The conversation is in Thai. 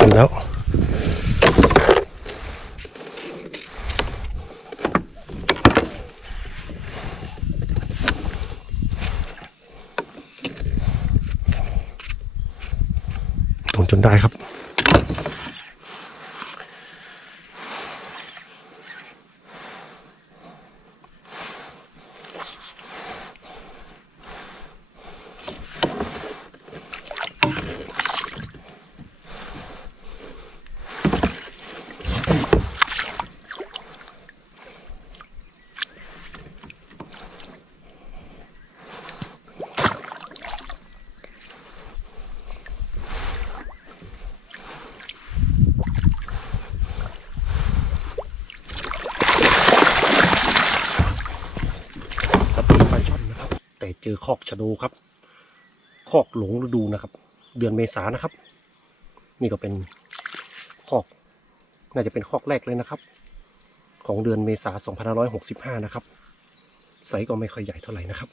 กินแล้วตรงจนได้ครับมีปลาช่อนนะครับ แต่ เจอคอกชะโดครับ คอกหลงฤดูนะครับ เดือนเมษานะครับ นี่ก็เป็นคอก น่าจะเป็นคอกแรกเลยนะครับ ของเดือนเมษา2565 นะครับไซส์ก็ไม่ค่อยใหญ่เท่าไหร่นะครับ